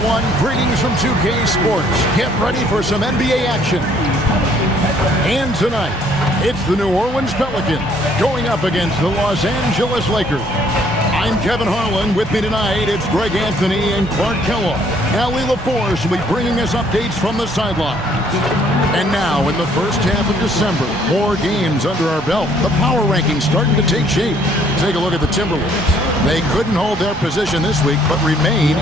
everyone. Greetings from 2K Sports. Get ready for some NBA action. And tonight, it's the New Orleans Pelicans going up against the Los Angeles Lakers. I'm Kevin Harlan. With me tonight, it's Greg Anthony and Clark Kellogg. Allie LaForce will be bringing us updates from the sideline. And now, in the first half of December, more games under our belt. The power rankings starting to take shape. Take a look at the Timberwolves. They couldn't hold their position this week, but remain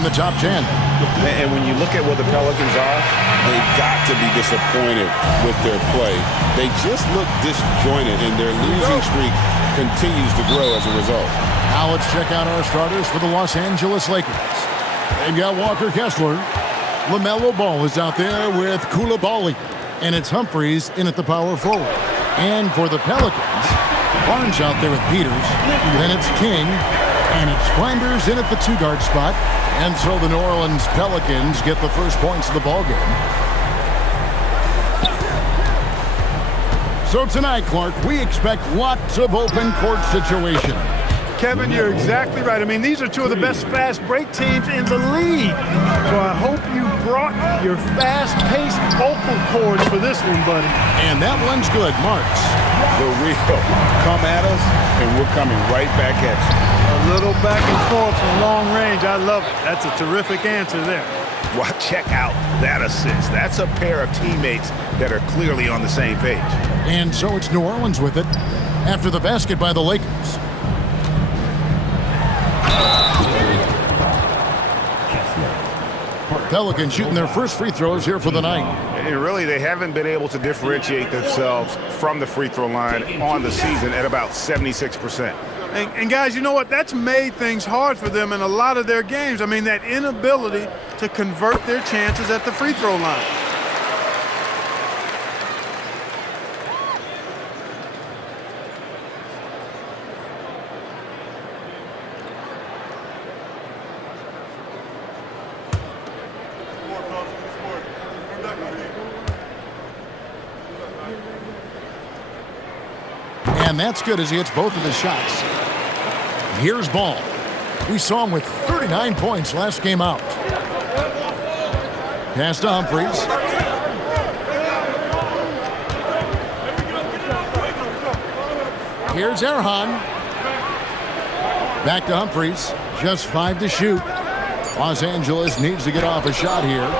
in the top 10. And when you look at where the Pelicans are, they've got to be disappointed with their play. They just look disjointed, and their losing streak continues to grow as a result. Now let's check out our starters for the Los Angeles Lakers. They've got Walker Kessler. LaMelo Ball is out there with Koulibaly. And it's Humphries in at the power forward. And for the Pelicans, Barnes out there with Peters. Then it's King. And it's Flanders in at the two-guard spot. And so the New Orleans Pelicans get the first points of the ballgame. So tonight, Clark, we expect lots of open court situations. Kevin, you're exactly right. I mean, these are two of the best fast break teams in the league. So I hope you brought your fast-paced vocal cords for this one, buddy. And that one's good, Marks. The real come at us, and we're coming right back at you. A little back and forth from long range. I love it. That's a terrific answer there. Well, check out that assist. That's a pair of teammates that are clearly on the same page. And so it's New Orleans with it after the basket by the Lakers. Pelicans shooting their first free throws here for the night. And really, they haven't been able to differentiate themselves from the free throw line on the season at about 76%. And guys, you know what? That's made things hard for them in a lot of their games. I mean, that inability to convert their chances at the free throw line. And that's good as he hits both of his shots. Here's Ball. We saw him with 39 points last game out. Pass to Humphries. Here's Erhan. Back to Humphries. Just 5 to shoot. Los Angeles needs to get off a shot here.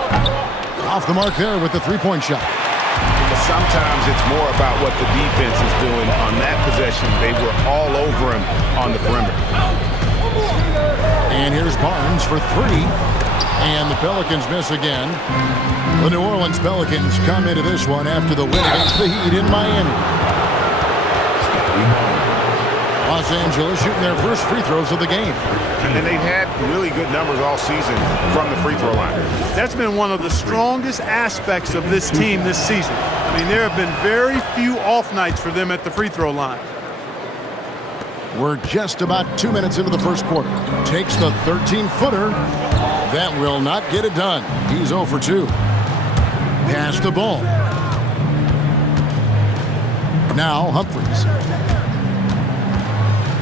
Off the mark there with the three-point shot. Sometimes it's more about what the defense is doing on that possession. They were all over him on the perimeter. And here's Barnes for three. And the Pelicans miss again. The New Orleans Pelicans come into this one after the win against the Heat in Miami. Los Angeles shooting their first free throws of the game. And they've had really good numbers all season from the free throw line. That's been one of the strongest aspects of this team this season. I mean, there have been very few off nights for them at the free throw line. We're just about 2 minutes into the first quarter. Takes the 13-footer. That will not get it done. He's 0 for 2. Pass the ball. Now Humphries.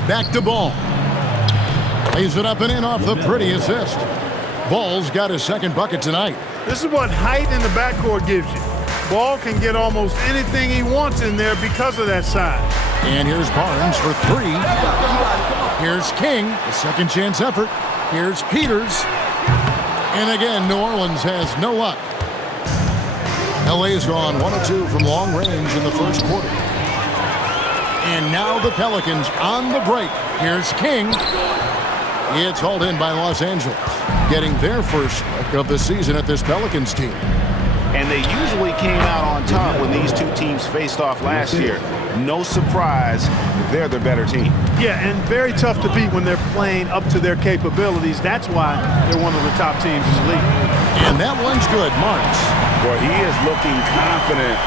Back to Ball. Lays it up and in off the pretty assist. Ball's got his second bucket tonight. This is what height in the backcourt gives you. Ball can get almost anything he wants in there because of that size. And here's Barnes for three. Here's King, a second chance effort. Here's Peters. And again, New Orleans has no luck. LA's gone 1 of 2 from long range in the first quarter. And now the Pelicans on the break. Here's King. It's hauled in by Los Angeles, getting their first look of the season at this Pelicans team. and they usually came out on top when these two teams faced off last year. No surprise, they're the better team. Yeah, and very tough to beat when they're playing up to their capabilities. That's why they're one of the top teams in the league. And that one's good, Marks. Well, he is looking confident.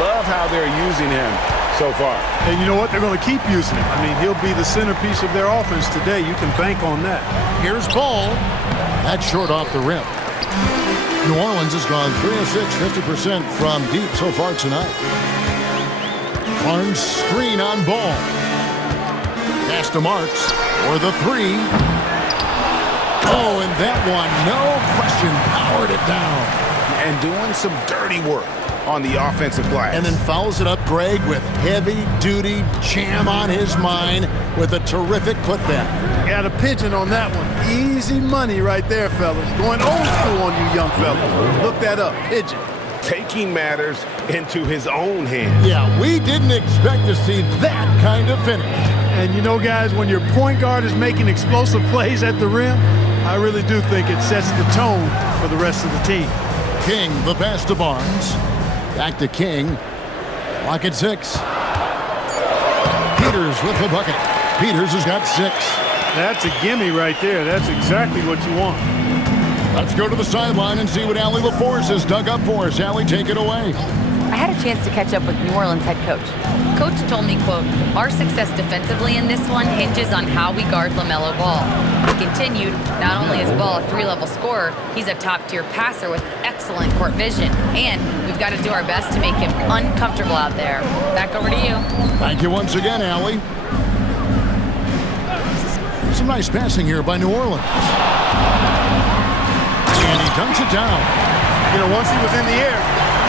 Love how they're using him so far. And you know what? They're going to keep using him. I mean, he'll be the centerpiece of their offense today. You can bank on that. Here's Ball. That's short off the rim. New Orleans has gone 3 of 6, 50% from deep so far tonight. Barnes screen on Ball. Pass to Marks for the three. Oh, and that one, no question, powered it down. And doing some dirty work on the offensive glass. And then fouls it up, Greg, with heavy-duty jam on his mind with a terrific putback. Got a pigeon on that one. Easy money right there, fellas. Going old school on you young fellas. Look that up, pigeon. Taking matters into his own hands. Yeah, we didn't expect to see that kind of finish. And you know, guys, when your point guard is making explosive plays at the rim, I really do think it sets the tone for the rest of the team. King, the pass to Barnes. Back to King. Lock at 6. Peters with the bucket. Peters has got 6. That's a gimme right there. That's exactly what you want. Let's go to the sideline and see what Allie LaForce has dug up for us. Allie, take it away. I had a chance to catch up with New Orleans head coach. Coach told me, quote, "Our success defensively in this one hinges on how we guard LaMelo Ball." He continued, "Not only is Ball a 3-level scorer, he's a top-tier passer with excellent court vision, and we've got to do our best to make him uncomfortable out there." Back over to you. Thank you once again, Allie. Some nice passing here by New Orleans. And he dunks it down. You know, once he was in the air,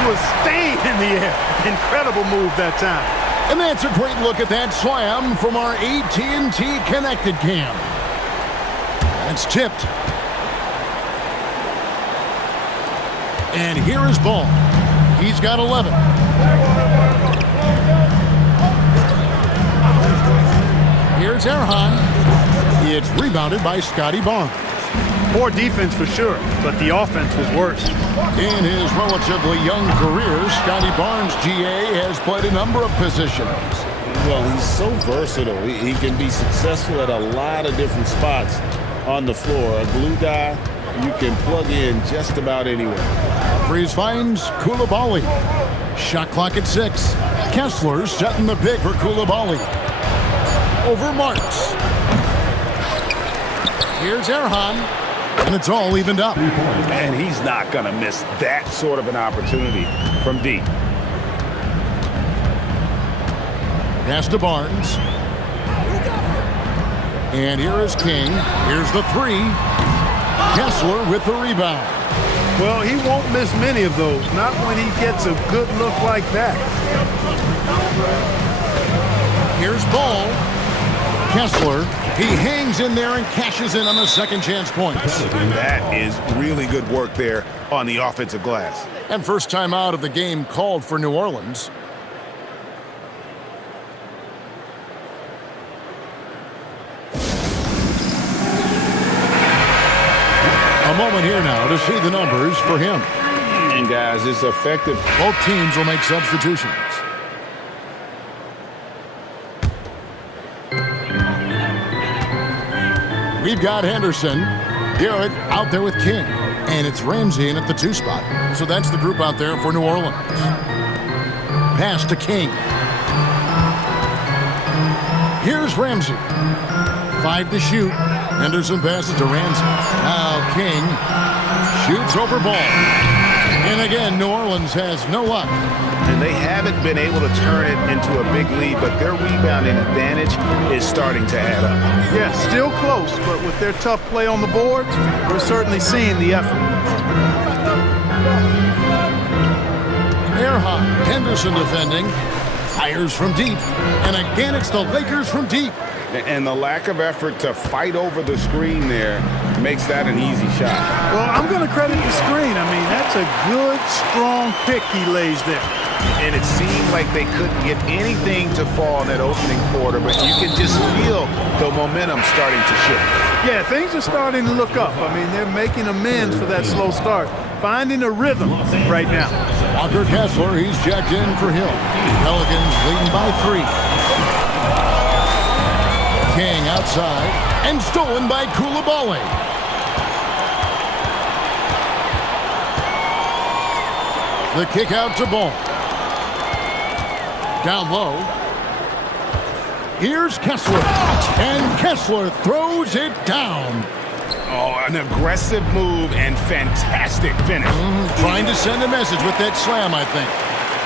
he was staying in the air. Incredible move that time. And that's a great look at that slam from our AT&T Connected Cam. That's tipped. And here is Ball. He's got 11. Here's Erhan. It's rebounded by Scotty Barnes. Poor defense for sure, but the offense was worse. In his relatively young career, Scotty Barnes, GA, has played a number of positions. Well, he's so versatile. He can be successful at a lot of different spots on the floor. A glue guy, you can plug in just about anywhere. Freeze finds Koulibaly. Shot clock at 6. Kessler setting the pick for Koulibaly. Over Marks. Here's Erhan. And it's all evened up. And he's not going to miss that sort of an opportunity from deep. Pass to Barnes. And here is King. Here's the 3. Kessler with the rebound. Well, he won't miss many of those. Not when he gets a good look like that. Here's Ball. Kessler. He hangs in there and cashes in on the second chance points. That is really good work there on the offensive glass. And first time out of the game called for New Orleans. A moment here now to see the numbers for him. And guys, it's effective. Both teams will make substitutions. We've got Henderson, Garrett out there with King, and it's Ramsey in at the 2 spot. So that's the group out there for New Orleans. Pass to King. Here's Ramsey. 5 to shoot. Henderson passes to Ramsey. Now King shoots over Ball. And again, New Orleans has no luck. And they haven't been able to turn it into a big lead, but their rebounding advantage is starting to add up. Yeah, still close, but with their tough play on the boards, we're certainly seeing the effort. Erhan, Henderson defending. Fires from deep. And again, it's the Lakers from deep. And the lack of effort to fight over the screen there makes that an easy shot. Well, I'm going to credit the screen. I mean, that's a good, strong pick he lays there. And it seemed like they couldn't get anything to fall in that opening quarter, but you can just feel the momentum starting to shift. Yeah, things are starting to look up. I mean, they're making amends for that slow start. finding a rhythm right now. Walker Kessler, he's checked in for Hill. Pelicans leading by 3. King outside and stolen by Coulibaly. The kick out to Ball. Down low. Here's Kessler. And Kessler throws it down. Oh, an aggressive move and fantastic finish. Trying to send a message with that slam, I think.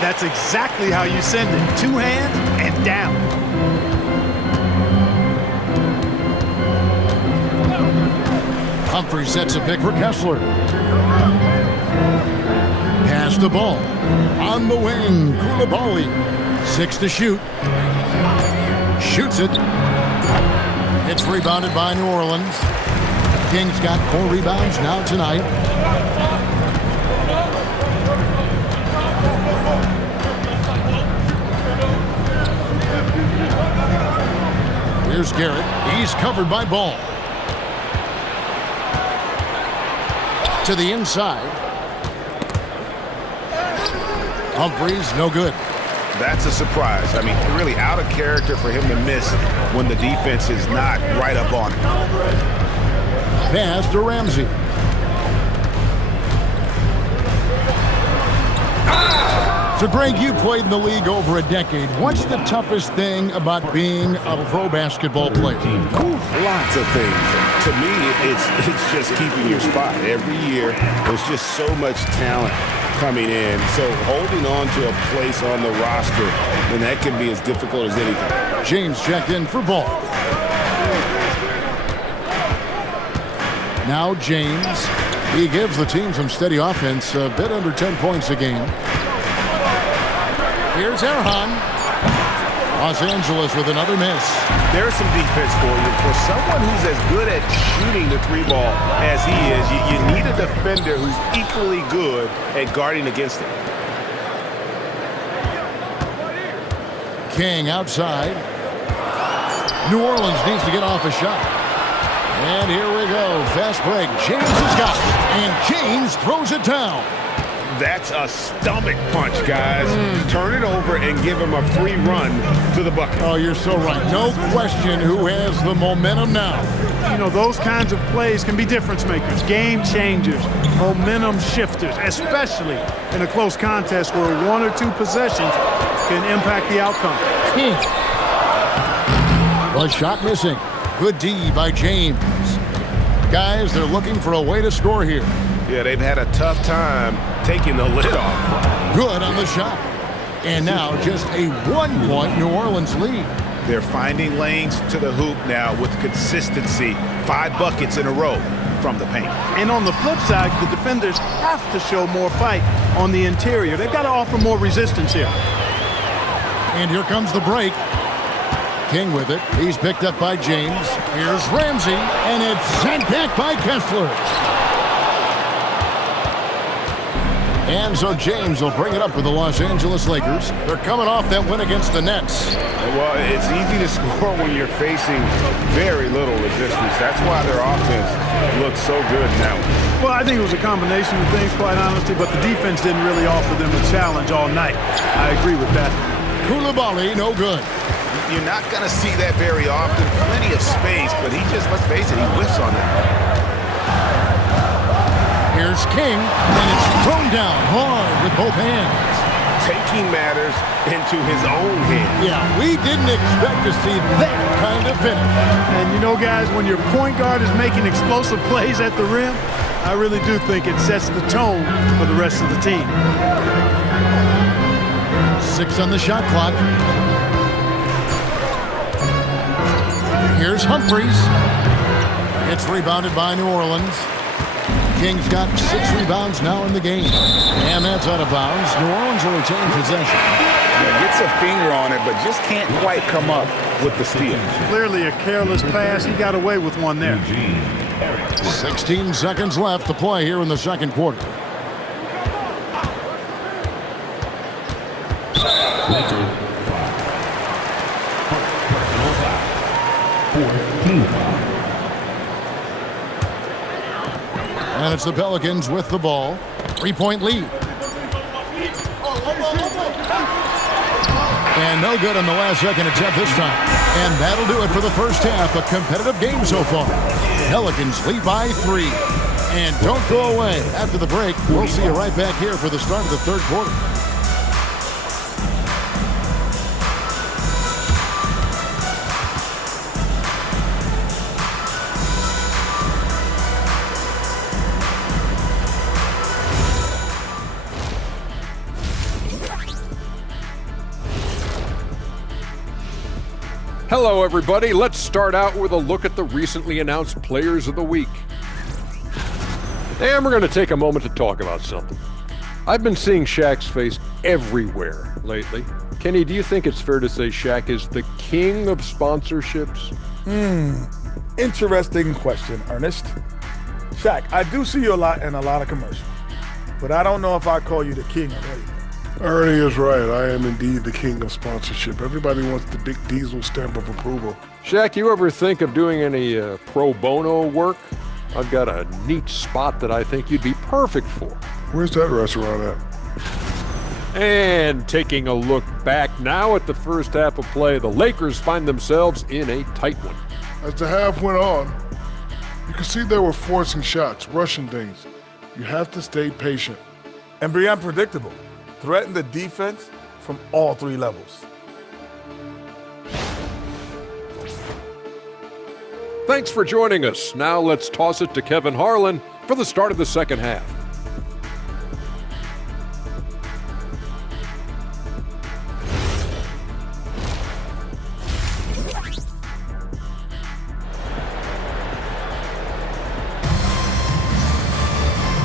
That's exactly how you send it. 2 hands and down. Humphrey sets a pick for Kessler. Pass the ball. On the wing, Coulibaly. 6 to shoot. Shoots it. It's rebounded by New Orleans. Kings got 4 rebounds now tonight. Here's Garrett. He's covered by Ball. To the inside. Humphreys, no good. That's a surprise. I mean, really out of character for him to miss when the defense is not right up on it. Pass to Ramsey. So, Greg, you played in the league over a decade. What's the toughest thing about being a pro basketball player? Lots of things. To me, it's just keeping your spot. Every year, there's just so much talent coming in. So holding on to a place on the roster, then that can be as difficult as anything. James checked in for Ball. Now James. He gives the team some steady offense, a bit under 10 points a game. Here's Erhan. Los Angeles with another miss. There's some defense for you. For someone who's as good at shooting the 3-ball as he is, you need a defender who's equally good at guarding against it. King outside. New Orleans needs to get off a shot. And here we go. Fast break. James has got it. And James throws it down. That's a stomach punch, guys. Turn it over and give him a free run to the bucket. Oh, you're so right. No question who has the momentum now. You know, those kinds of plays can be difference makers, game changers, momentum shifters, especially in a close contest where 1 or 2 possessions can impact the outcome. Well, shot missing. Good D by James. Guys, they're looking for a way to score here. Yeah, they've had a tough time taking the lid off. Good on the shot. And now just a 1-point New Orleans lead. They're finding lanes to the hoop now with consistency. 5 buckets in a row from the paint. And on the flip side, the defenders have to show more fight on the interior. They've got to offer more resistance here. And here comes the break. King with it. He's picked up by James. Here's Ramsey. And it's sent back by Kessler. And so James will bring it up for the Los Angeles Lakers. They're coming off that win against the Nets. Well, it's easy to score when you're facing very little resistance. That's why their offense looks so good now. Well, I think it was a combination of things, quite honestly, but the defense didn't really offer them a challenge all night. I agree with that. Coulibaly, no good. You're not going to see that very often. Plenty of space, but he just, let's face it, he whiffs on that. Here's King, and it's thrown down hard with both hands. Taking matters into his own hands. Yeah, we didn't expect to see that kind of finish. And you know, guys, when your point guard is making explosive plays at the rim, I really do think it sets the tone for the rest of the team. 6 on the shot clock. Here's Humphreys. It's rebounded by New Orleans. Kings got 6 rebounds now in the game. And that's out of bounds. New Orleans will retain possession. Yeah, gets a finger on it, but just can't quite come up with the steal. Clearly a careless pass. He got away with one there. 16 seconds left to play here in the second quarter. And it's the Pelicans with the ball. 3-point lead. And no good on the last second attempt this time. And that'll do it for the first half. A competitive game so far. Pelicans lead by 3. And don't go away. After the break, we'll see you right back here for the start of the third quarter. Hello, everybody. Let's start out with a look at the recently announced Players of the Week. And we're going to take a moment to talk about something. I've been seeing Shaq's face everywhere lately. Kenny, do you think it's fair to say Shaq is the king of sponsorships? Interesting question, Ernest. Shaq, I do see you a lot in a lot of commercials, but I don't know if I call you the king already. Ernie is right. I am indeed the king of sponsorship. Everybody wants the big diesel stamp of approval. Shaq, you ever think of doing any pro bono work? I've got a neat spot that I think you'd be perfect for. Where's that restaurant at? And taking a look back now at the first half of play, the Lakers find themselves in a tight one. As the half went on, you could see they were forcing shots, rushing things. You have to stay patient. And be unpredictable. Threaten the defense from all 3 levels. Thanks for joining us. Now let's toss it to Kevin Harlan for the start of the second half.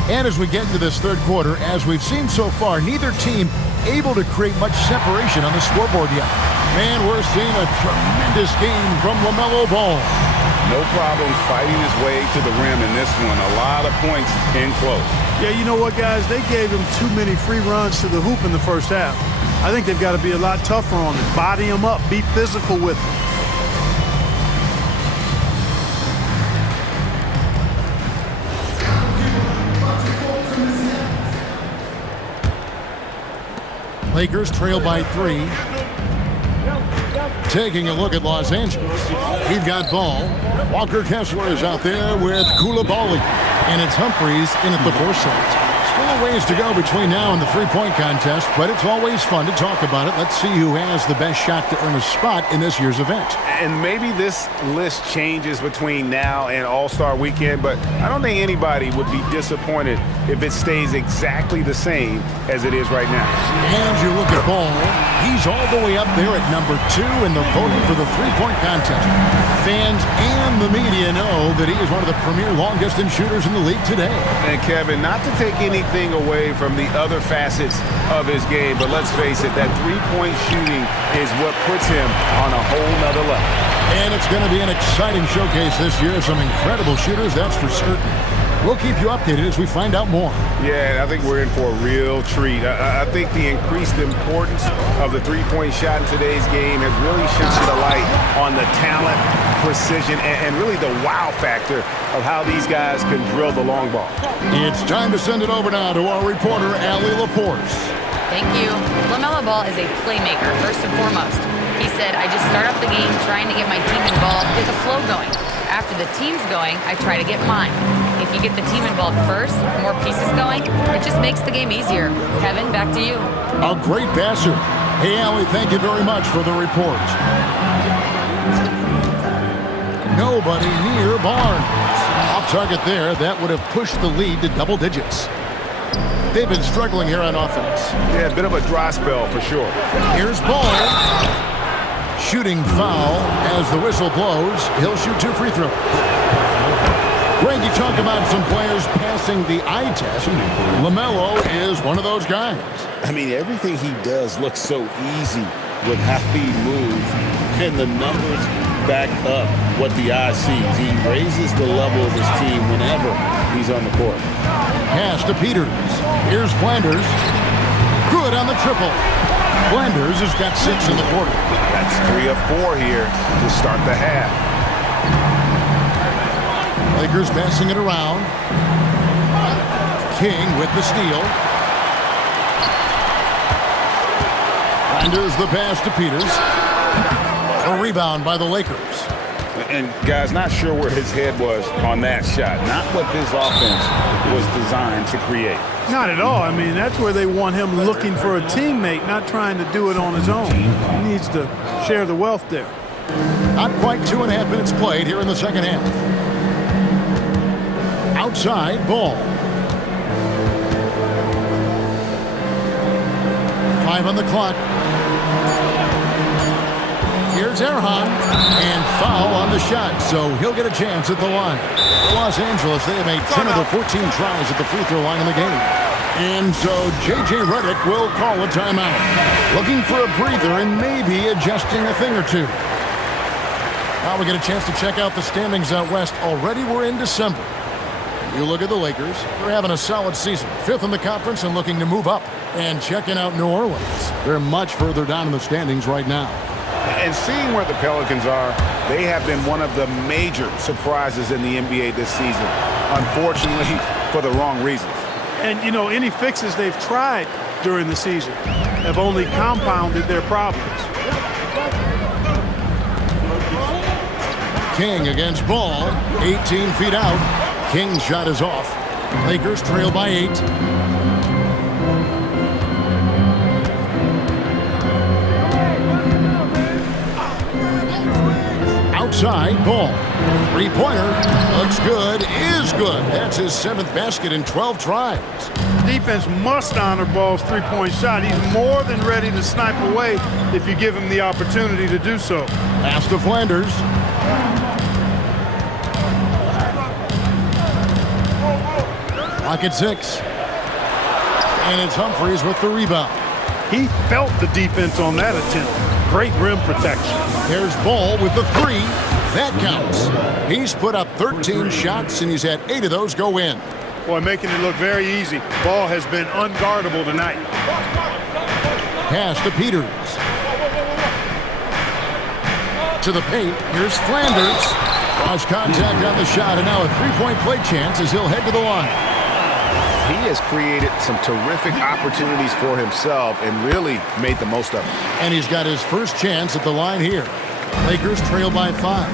And as we get into this third quarter, as we've seen so far, neither team able to create much separation on the scoreboard yet. Man, we're seeing a tremendous game from LaMelo Ball. No problems fighting his way to the rim in this one. A lot of points in close. Yeah, you know what, guys? They gave him too many free runs to the hoop in the first half. I think they've got to be a lot tougher on him. Body him up. Be physical with him. Lakers trail by 3. Taking a look at Los Angeles. He's got Ball. Walker Kessler is out there with Koulibaly. And it's Humphries in at the 4 slot. Still a ways to go between now and the three-point contest, but it's always fun to talk about it. Let's see who has the best shot to earn a spot in this year's event. And maybe this list changes between now and All-Star Weekend, but I don't think anybody would be disappointed if it stays exactly the same as it is right now. And you look at Ball, he's all the way up there at number 2 in the voting for the three-point contest. Fans and the media know that he is one of the premier long-distance shooters in the league today. And Kevin, not to take anything away from the other facets of his game, but let's face it, that three-point shooting is what puts him on a whole nother level. And it's going to be an exciting showcase this year. Some incredible shooters, that's for certain. We'll keep you updated as we find out more. Yeah, I think we're in for a real treat. I think the increased importance of the three-point shot in today's game has really shined a light on the talent, precision, and really the wow factor of how these guys can drill the long ball. It's time to send it over now to our reporter, Allie LaForce. Thank you. LaMelo Ball is a playmaker, first and foremost. He said, I just start off the game trying to get my team involved, get the flow going. After the team's going, I try to get mine. If you get the team involved first, more pieces going, it just makes the game easier. Kevin, back to you. A great passer. Hey, Allie, thank you very much for the report. Nobody near Barnes. Off target there. That would have pushed the lead to double digits. They've been struggling here on offense. Yeah, a bit of a dry spell for sure. Here's Ball. Shooting foul as the whistle blows. He'll shoot 2 free throws. Greg, you talk about some players passing the eye test. LaMelo is one of those guys. I mean, everything he does looks so easy with how he moves, and the numbers back up what the eye sees. He raises the level of his team whenever he's on the court. Pass to Peters. Here's Flanders. Good on the triple. Flanders has got 6 in the quarter. That's 3 of 4 here to start the half. Lakers passing it around. King with the steal. Flanders the pass to Peters. A rebound by the Lakers. And guys, not sure where his head was on that shot. Not what this offense was designed to create. Not at all. I mean, that's where they want him looking for a teammate, not trying to do it on his own. He needs to share the wealth there. Not quite 2.5 minutes played here in the second half. Outside, Ball. 5 on the clock. Here's Erhan, and foul on the shot, so he'll get a chance at the line. For Los Angeles, they have made 10 of their 14 tries at the free throw line in the game. And so J.J. Redick will call a timeout, looking for a breather and maybe adjusting a thing or two. Now we get a chance to check out the standings out west. Already we're in December. You look at the Lakers. They're having a solid season. 5th in the conference and looking to move up. And checking out New Orleans. They're much further down in the standings right now. And seeing where the Pelicans are, they have been one of the major surprises in the NBA this season. Unfortunately, for the wrong reasons. And, you know, any fixes they've tried during the season have only compounded their problems. King against Ball, 18 feet out. King's shot is off. Lakers trail by 8. Outside, Ball. Three-pointer. Looks good. Is good. That's his 7th basket in 12 tries. Defense must honor Ball's three-point shot. He's more than ready to snipe away if you give him the opportunity to do so. Pass to Flanders. Clock at 6. And it's Humphries with the rebound. He felt the defense on that attempt. Great rim protection. Here's Ball with the 3. That counts. He's put up 13 shots, and he's had 8 of those go in. Boy, making it look very easy. Ball has been unguardable tonight. Pass to Peters. To the paint. Here's Flanders. Lost contact on the shot, and now a three-point play chance as he'll head to the line. He has created some terrific opportunities for himself and really made the most of it. And he's got his first chance at the line here. Lakers trail by 5.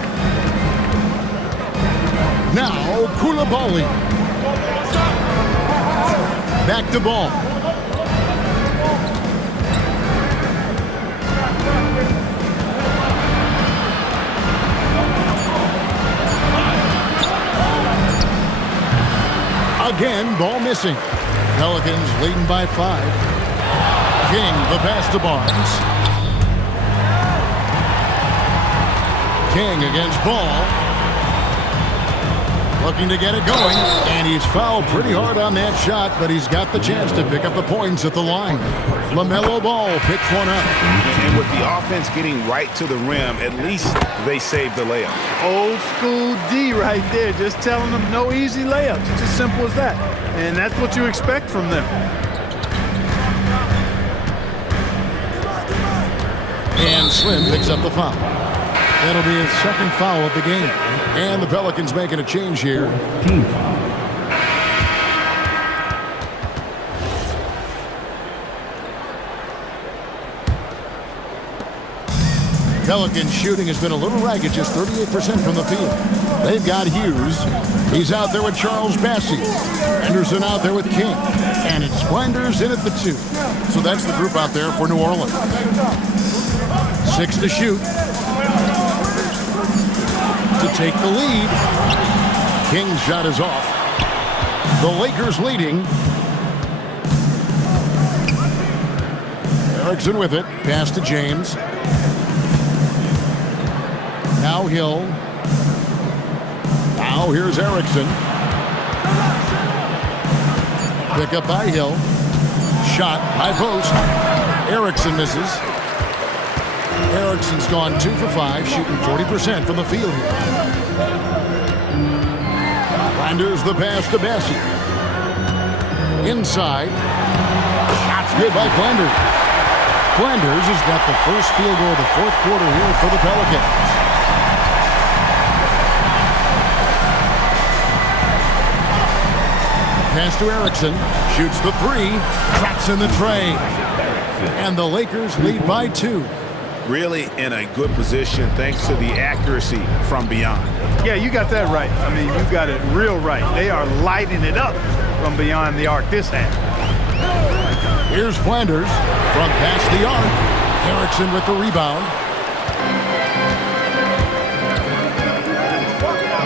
Now, Koulibaly. Back to Ball. Again, Ball missing. Pelicans leading by 5. King, the pass to Barnes. King against Ball. Looking to get it going, and he's fouled pretty hard on that shot, but he's got the chance to pick up the points at the line. LaMelo Ball picks one up. And with the offense getting right to the rim, at least they saved the layup. Old school D right there, just telling them no easy layups. It's as simple as that. And that's what you expect from them. And Slim picks up the foul. That'll be his 2nd foul of the game. And the Pelicans making a change here. Pelicans shooting has been a little ragged, just 38% from the field. They've got Hughes. He's out there with Charles Bassey. Anderson out there with King. And it's Flanders in at the 2. So that's the group out there for New Orleans. 6 to shoot. To take the lead. King's shot is off. The Lakers leading. Erickson with it. Pass to James. Now Hill. Now here's Erickson. Pick up by Hill. Shot, high post. Erickson misses. Erickson's gone 2 for 5, shooting 40% from the field here. Flanders the pass to Bassey. Inside. Shots good by Flanders. Flanders has got the first field goal of the 4th quarter here for the Pelicans. pass to Erickson. Shoots the three. Traps in the tray. And the Lakers lead by 2. Really in a good position thanks to the accuracy from beyond. Yeah, you got that right. I mean, you got it real right. They are lighting it up from beyond the arc this half. Here's Flanders from past the arc. Erickson with the rebound.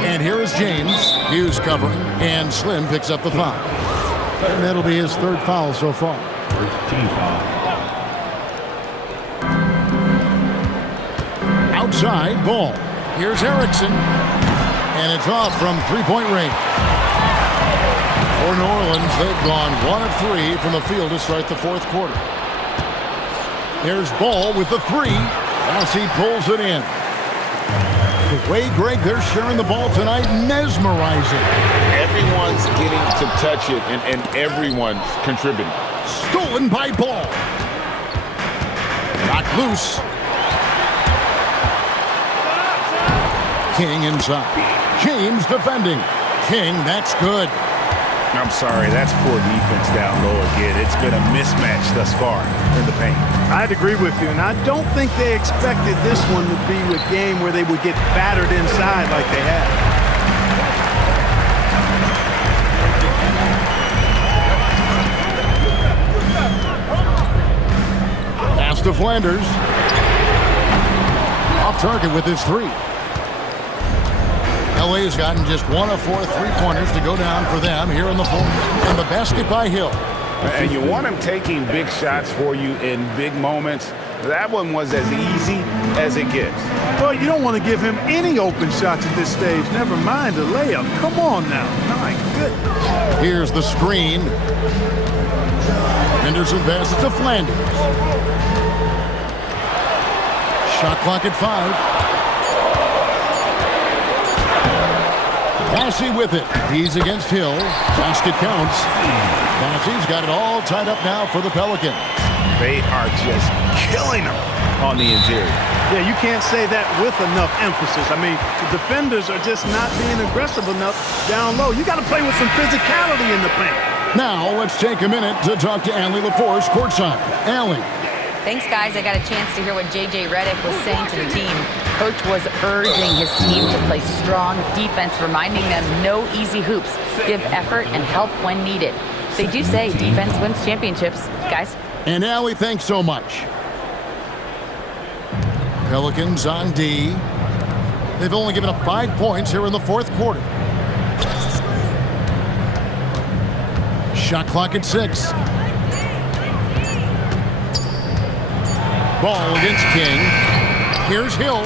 And here is James. Hughes covering, and Slim picks up the foul. And that'll be his 3rd foul so far. First team foul. Outside, ball. Here's Erickson. And it's off from three-point range. For New Orleans, they've gone 1 of 3 from the field to start the 4th quarter. Here's Ball with the 3 as he pulls it in. The way, Greg, they're sharing the ball tonight, mesmerizing. Everyone's getting to touch it, and everyone's contributing. Stolen by Ball. Knocked loose. King inside. James defending. King, that's good. I'm sorry, that's poor defense down low again. It's been a mismatch thus far in the paint. I'd agree with you, and I don't think they expected this one to be a game where they would get battered inside like they have. Pass to Flanders. Off target with his 3. LA's gotten just 1 of 4 3-pointers to go down for them here in the 4th. And the basket by Hill. And you want him taking big shots for you in big moments. That one was as easy as it gets. Well, you don't want to give him any open shots at this stage. Never mind a layup. Come on now. My goodness. Here's the screen. Henderson passes to Flanders. Shot clock at 5. Massey with it. He's against Hill. Basket counts. Massey's got it all tied up now for the Pelicans. They are just killing them on the interior. Yeah, you can't say that with enough emphasis. I mean, the defenders are just not being aggressive enough down low. You got to play with some physicality in the paint. Now, let's take a minute to talk to Allie LaForce courtside. Allie. Thanks, guys. I got a chance to hear what J.J. Redick was saying to the team. Coach was urging his team to play strong defense, reminding them no easy hoops, give effort, and help when needed. They do say defense wins championships, guys. And Allie, thanks so much. Pelicans on D. They've only given up 5 points here in the 4th quarter. Shot clock at 6. Ball against King. Here's Hill.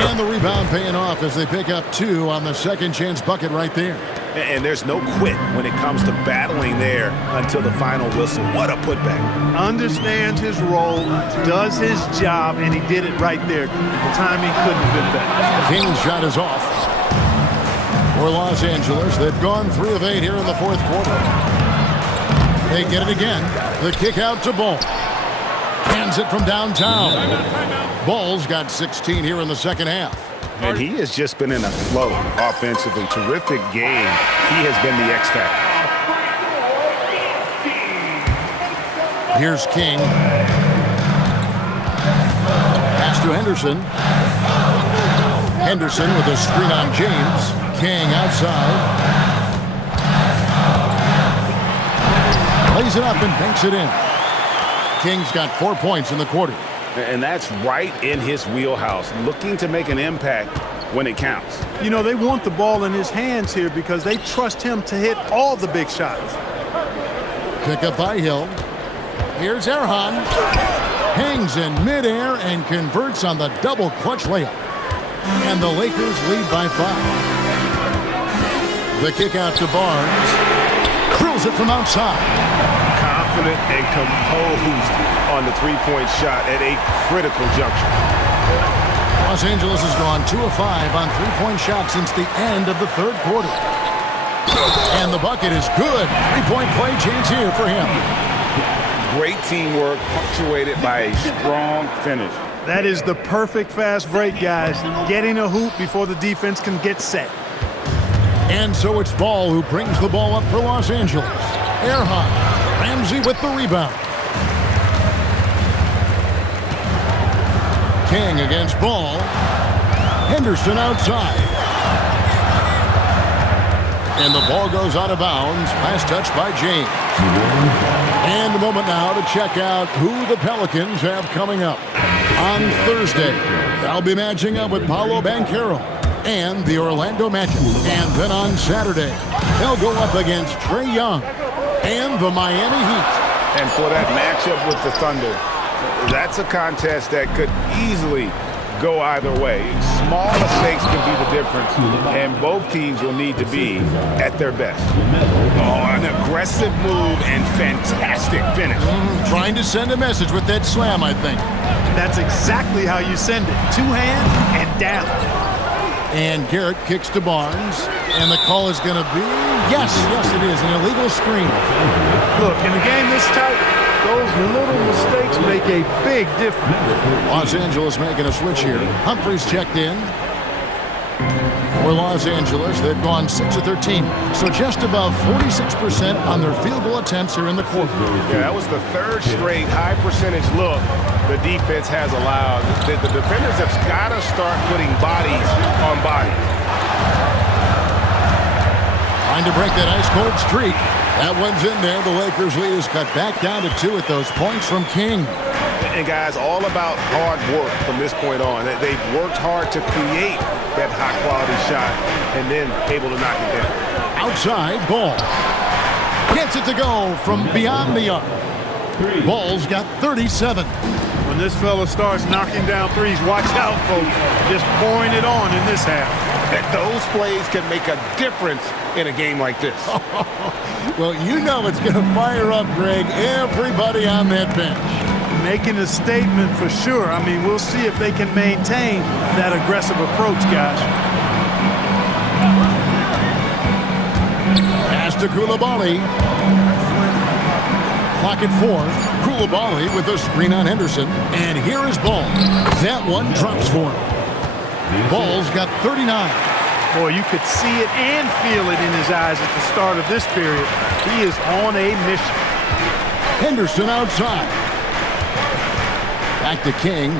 And the rebound paying off as they pick up 2 on the second chance bucket right there. And there's no quit when it comes to battling there until the final whistle. What a putback. Understands his role, does his job, and he did it right there. The timing couldn't have been better. King's shot is off. For Los Angeles, they've gone 3 of 8 here in the 4th quarter. They get it again. The kick out to Ball. Hands it from downtown. Ball's got 16 here in the second half. And he has just been in a flow offensively. Terrific game. He has been the X factor. Here's King. Pass to Henderson. Henderson with a screen on James. King outside. Lays it up and banks it in. King's got 4 points in the quarter. And that's right in his wheelhouse, looking to make an impact when it counts. You know, they want the ball in his hands here because they trust him to hit all the big shots. Pick up by Hill. Here's Erhan. Hangs in midair and converts on the double clutch layup. And the Lakers lead by 5. The kick out to Barnes. Drills it from outside. Confident and composed on the three-point shot at a critical juncture. Los Angeles has gone 2 of 5 on three-point shots since the end of the 3rd quarter. And the bucket is good. 3-point play chance here for him. Great teamwork punctuated by a strong finish. That is the perfect fast break, guys. Getting a hoop before the defense can get set. And so it's Ball who brings the ball up for Los Angeles. Air high. Ramsey with the rebound. King against Ball. Henderson outside. And the ball goes out of bounds. Last touch by James. And a moment now to check out who the Pelicans have coming up. On Thursday, they'll be matching up with Paolo Banchero and the Orlando Magic. And then on Saturday, they'll go up against Trae Young and the Miami Heat. And for that matchup with the Thunder, that's a contest that could easily go either way. Small mistakes can be the difference, and both teams will need to be at their best. Oh, an aggressive move and fantastic finish. Trying to send a message with that slam, I think. That's exactly how you send it. Two hands and down. And Garrett kicks to Barnes, and the call is going to be, yes, it is, an illegal screen. Look, in a game this tight, those little mistakes make a big difference. Los Angeles making a switch here. Humphries checked in. For Los Angeles, they've gone 6 of 13, so just above 46% on their field goal attempts here in the quarter. Yeah, that was the third straight high percentage look the defense has allowed. The defenders have got to start putting bodies on bodies. Trying to break that ice-cold streak. That one's in there. The Lakers lead is cut back down to 2 at those points from King. And guys, all about hard work from this point on. They've worked hard to create that high-quality shot and then able to knock it down. Outside, Ball. Gets it to go from beyond the arc. Ball's got 37. When this fella starts knocking down threes, watch out, folks. Just pouring it on in this half. That those plays can make a difference in a game like this. Well, you know it's going to fire up, Greg, everybody on that bench. Making a statement for sure. I mean, we'll see if they can maintain that aggressive approach, guys. Pass to Coulibaly. Clock at 4. Coulibaly with the screen on Henderson. And here is Ball. That one drops for him. Ball's got 39. Boy, you could see it and feel it in his eyes at the start of this period. He is on a mission. Henderson outside. Back to King.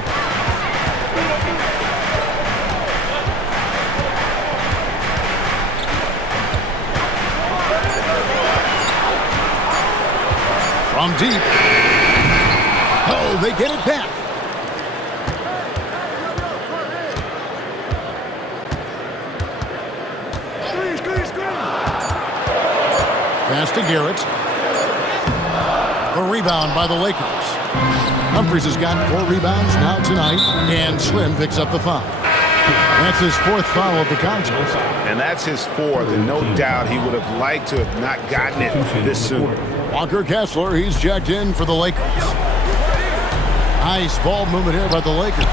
From deep. Oh, they get it back. Pass to Garrett. A rebound by the Lakers. Humphries has got 4 rebounds now tonight, and Slim picks up the foul. That's his 4th foul of the contest. And that's his 4th, and no doubt he would have liked to have not gotten it this soon. Walker Kessler, he's checked in for the Lakers. Nice ball movement here by the Lakers.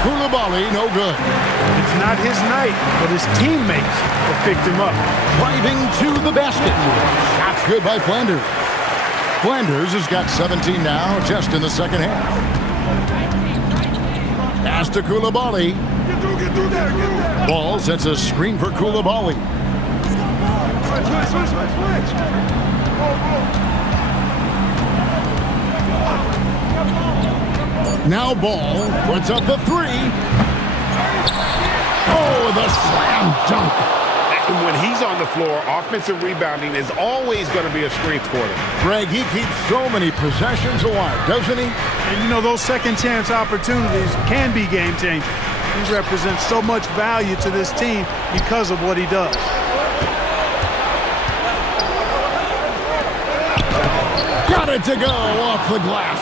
Coulibaly, no good. It's not his night, but his teammates have picked him up. Driving to the basket. Shot's good by Flanders. Flanders has got 17 now, just in the second half. Pass to Coulibaly. Ball sets a screen for Coulibaly. Switch. Now Ball puts up the 3. Oh, the slam dunk. And when he's on the floor, offensive rebounding is always going to be a strength for them. Greg, he keeps so many possessions alive, doesn't he? And you know, those second chance opportunities can be game changing. He represents so much value to this team because of what he does. Got it to go off the glass.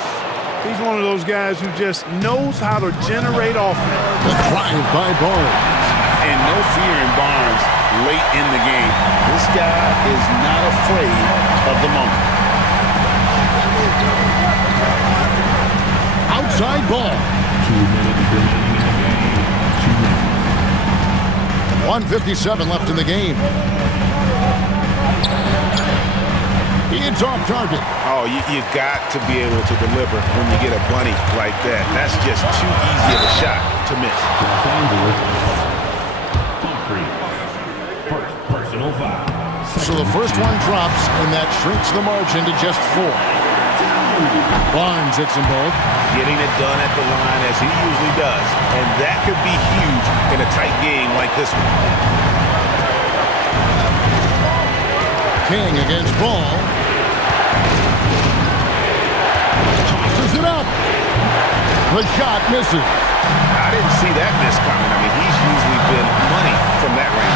He's one of those guys who just knows how to generate offense. The drive by Barnes. And no fear in Barnes late in the game. This guy is not afraid of the moment. Outside Ball. 1:57 left in the game. It's off target. Oh, you've got to be able to deliver when you get a bunny like that. That's just too easy of a shot to miss. Personal foul. So the first one drops, and that shrinks the margin to just 4. Barnes hits them both. Getting it done at the line as he usually does. And that could be huge in a tight game like this one. King against Ball. Tosses it up. The shot misses. I didn't see that miss coming. I mean, he's usually been money from that range.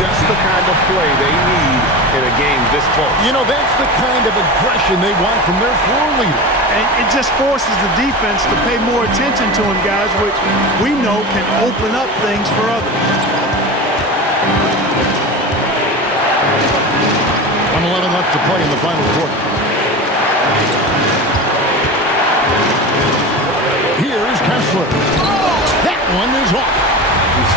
Just the kind of play they need in a game this close. You know, that's the kind of aggression they want from their floor leader. And it just forces the defense to pay more attention to him, guys, which we know can open up things for others. 1:11 left to play in the final quarter. Here's Kessler. That one is off.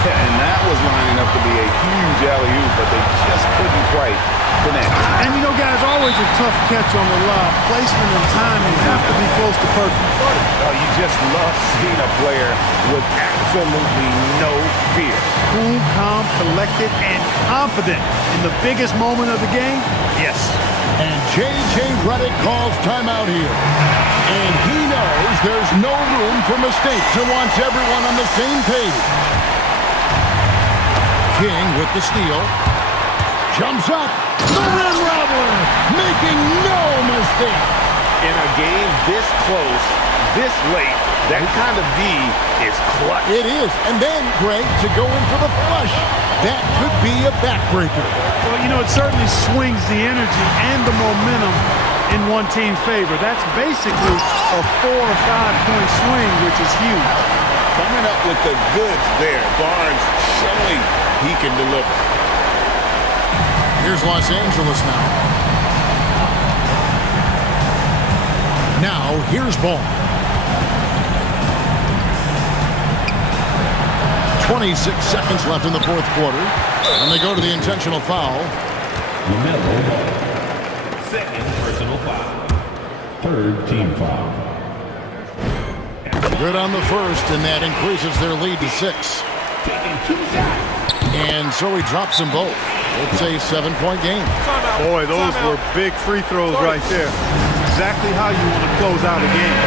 Yeah, and that was lining up to be a huge alley-oop, but they just couldn't quite connect. And you know, guys, always a tough catch on the lob. Placement and timing have to be close to perfect. You just love seeing a player with absolutely no fear. Cool, calm, collected, and confident in the biggest moment of the game. Yes. And J.J. Redick calls timeout here. And he knows there's no room for mistakes and wants everyone on the same page. King with the steal. Jumps up. The rim robber. Making no mistake. In a game this close, this late, that kind of D is clutch. It is. And then, Greg, to go in for the flush. That could be a backbreaker. Well, you know, it certainly swings the energy and the momentum in one team's favor. That's basically a 4 or 5 point swing, which is huge. Coming up with the goods there. Barnes showing he can deliver. Here's Los Angeles now. Now, here's Ball. 26 seconds left in the fourth quarter. And they go to the intentional foul. LaMelo Ball. Second personal foul. Third team foul. Good on the first, and that increases their lead to 6. Taking 2 shots. And so he drops them both. It's a 7-point game. Boy, those were big free throws right there. Exactly how you want to close out a game.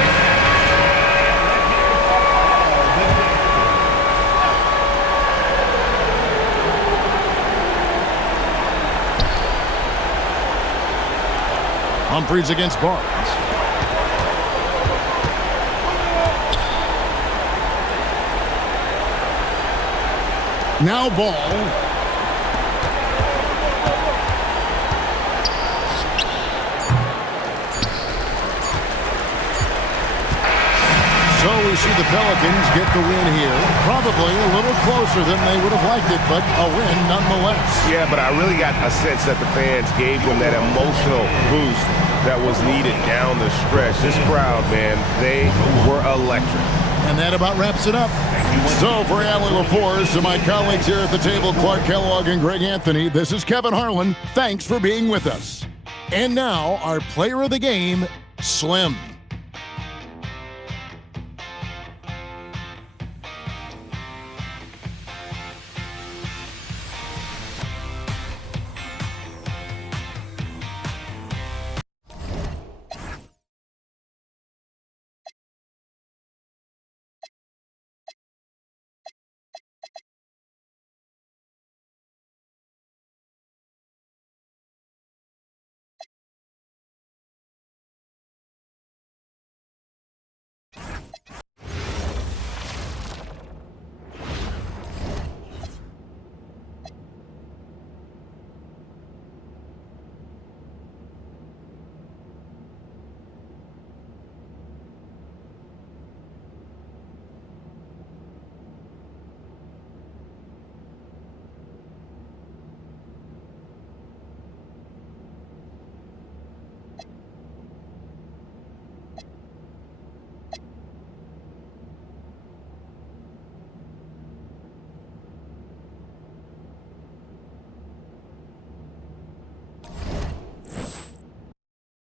Humphries against Barnes. Now Ball. So we see the Pelicans get the win here. Probably a little closer than they would have liked it, but a win nonetheless. Yeah, but I really got a sense that the fans gave them that emotional boost that was needed down the stretch. This crowd, man, they were electric. And that about wraps it up. So for Allie LaForce and my colleagues here at the table, Clark Kellogg and Greg Anthony, this is Kevin Harlan. Thanks for being with us. And now our player of the game, Slim.